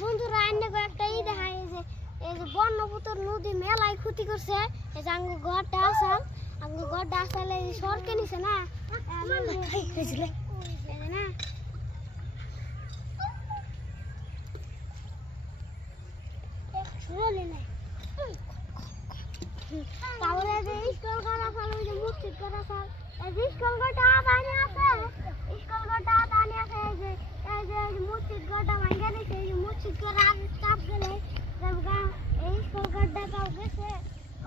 বন্ধুরা আইনে একটা দেখায় এই যে বন্যপুত্র নদী মেলায় ক্ষতি করছে। এই যে আঙ্গু ঘরটা আসালে এই সরকে নিছে না না তাহলে যে স্কুল ঘর আসাল ওই যে মসজিদ ঘর আসাল এই যে স্কুল ঘরটা আদানি আছে এই যে মসজিদ ঘরটা ভাঙে দিছে। এই যে মসজিদ ঘর আর চাপ গেলে এই স্কুল ঘরটা কাউ গেছে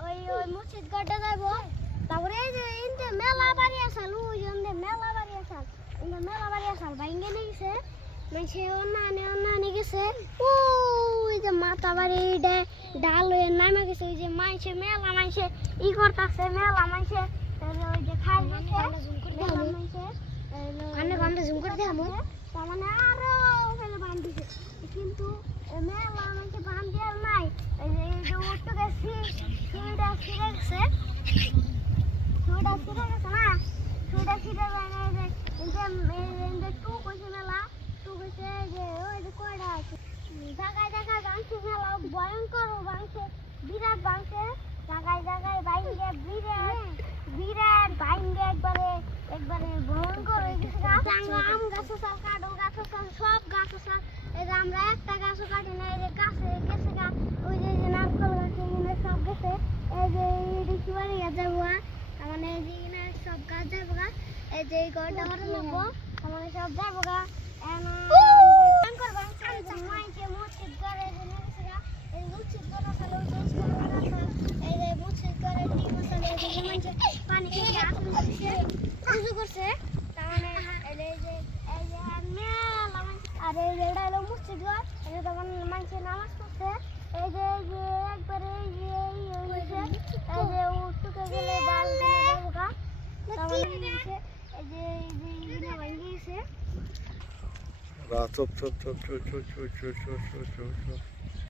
ওই মসজিদ ঘরটা যাইবো। তারপরে এই যে ইনতে মেলা বাড়ি আসাল ওই যে মেলা বাড়ি আসাল ভাঙে নিছে মানুষে অন্যান্য গেছে ওই যে মাথা বাড়ি ডাল হয়ে নামে গেছে। ওই যে মাইছে মেলা মাইছে ই করতেছে মেলা মাইছে ওই যে খাই আমরা জুম করে দেখাবো তার মানে আরো ফেলে বান্ধিছে কিন্তু মেলা মাইছে বান্ধি আর নাই। এই যে ওটু গেছি সুইটা ছিঁড়ে গেছে না সুইটা ছিঁড়ে টু কইছে মেলা টু কইছে যে ওই যে কয়টা আছে জায়গায় বাংছে মেলা ভয়ঙ্কর বাংছে বিরাট বাংছে জায়গায় বাইরে বিরাট বাইরে একবারে ভয়ঙ্কর হয়ে গেছে। আম গাছ আছে কাঁঠাল গাছ আছে সব গাছ আছে। এই যে আমরা একটা গাছও কাটি না এই যে গাছে গেছে গা ওই যে নারকেল গাছে সব গেছে। এই যে ঋষি বাড়ি গাছ যাবো মানে এই যে সব গাছ যাবো গা এই যে এই ঘরটা ঘরে নেবো মানে সব যাবো গা ভয়ঙ্কর বাংছে মাইকে মসজিদ ঘরে গেছে গা এই মসজিদ ঘর আসলে এই যে মসজিদ ঘরে টিম আসলে মানুষের পানি খেয়ে পুজো করছে তার মানে এই যে মেলা আর এই যে এটা হলো মসজিদ ঘর এই যে তখন মানুষের নামাজ পড়ছে। এই যে একবারে এই যে উঠুকে গেলে বাল গা এই যে ভাঙিয়েছে। চুপ